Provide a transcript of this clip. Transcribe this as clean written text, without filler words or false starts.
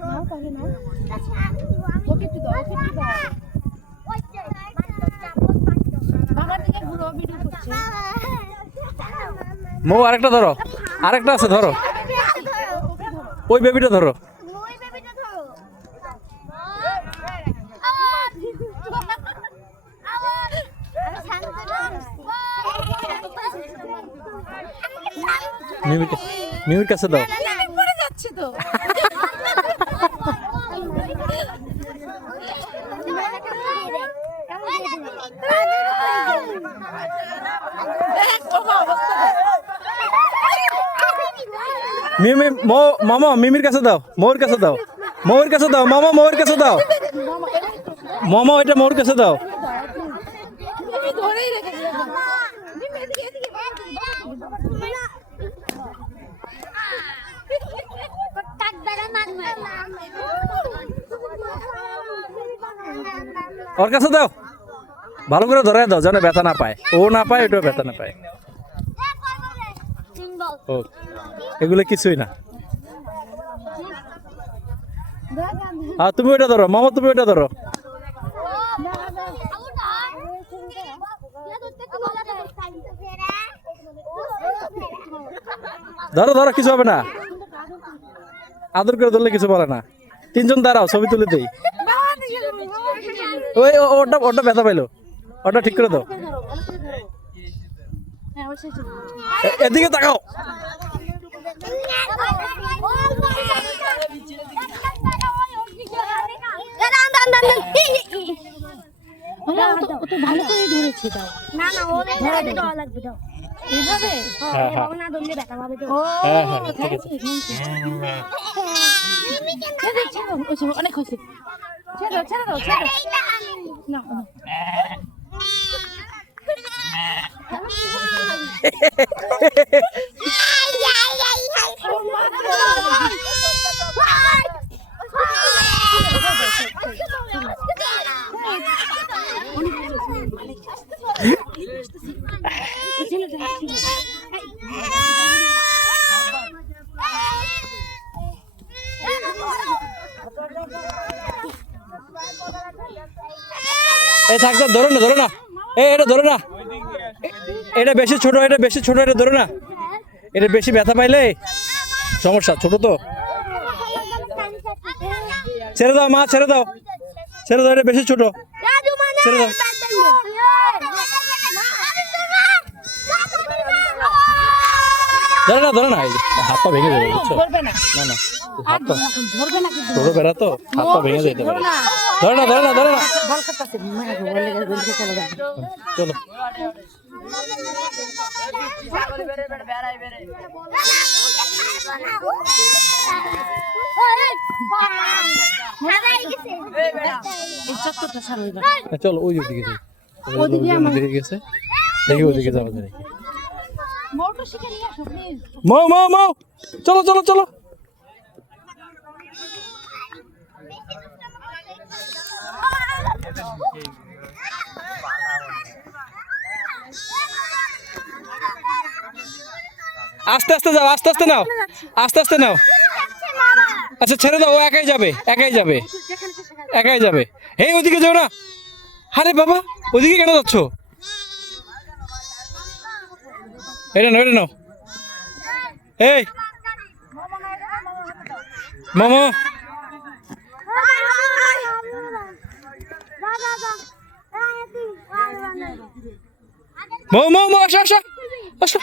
নাও তাহলে নাও। ওকে একটু দাও, ওকে একটু দাও। বাবার দিকে ঘুরো, ভিডিও করছে। মৌ আরেকটা ধরো, আরেকটা আছে ধরো, ওই বেবিটা ধরো। মিমির কাছে দাও। পড়ে যাচ্ছে তো। মিমি মামা মিমির কাছে দাও, মৌর কাছে দাও, মৌর কাছে দাও, মামা মৌর কাছে দাও, মামা ওইটা মৌর কাছে দাও। তুমি ধরেই রেখেছো। ওর কাছে দাও, ভালো করে ধরে দাও যেন ব্যথা না পায়, ও না পায় ওটাও ব্যথা না পায়। ও এগুলো কিছুই না। আর তুমি ওইটা ধরো মামা, তুমি ওইটা ধরো। ধরো ধরো, কিছু হবে না, আদর করে ধরলে কিছু বলে না। তিনজন দাঁড়াও, ছবি তুলে দেই। ওই ওটা ওটা ব্যথা পাইলো, ওটা ঠিক করে দাও। এদিকে তাকাও। ভালো করে ধরেছে দাও। না না ওরে ধরা লাগবে দাও এইভাবে। হ্যাঁ হ্যাঁ না দমলে ব্যথা পাবে তো হ্যাঁ হ্যাঁ ঠিক আছে। অনেক হয়েছে। ছেড়ে দাও, ছেড়ে দাও, ছেড়ে দাও। না এই থাক থাক, ধরো না ধরো না, এটা ধরো না, এটা বেশি ছোট, এটা বেশি ছোট, এটা ধরো না, এটা বেশি ব্যথা পাইলে সমস্যা, ছোট তো। ছেড়ে দাও মা, ছেড়ে দাও, ছেড়ে দাও, এটা বেশি ছোট, ছেড়ে দাও। ধরে না ধরে না, এই হাত পা ভেঙে যাবে বুঝছো। ধরবে না, না না, হাত পা ধরবে না কিন্তু। ছোট বেড়া তো, হাত পা ভেঙে যেতে পারে। ধরে না ধরে না ধরে না, বল করতেছে, মারা গো, বলে গেছে চলে যাবে। চলো। এই চত্বরটা ছাড়ো এবার। চলো ওই দিকে যাই, ওদিকে আমার দিকে গেছে, দেখি ওদিকে যাবো দেখি। মোটর শিখে নিয়ে আসো প্লিজ। মৌ মৌ মৌ, চলো চলো চলো। আস্তে আস্তে যাও, আস্তে আস্তে নাও, আস্তে আস্তে নাও। আচ্ছা ছেড়ে দাও, ও একাই যাবে, একাই যাবে, একাই যাবে। এই ওদিকে যাও না, আরে বাবা ওদিকে কেন যাচ্ছ? এটা নাও, এটা নাও। এই মামা, মৌ মৌ মৌ, আসো আসো আসো।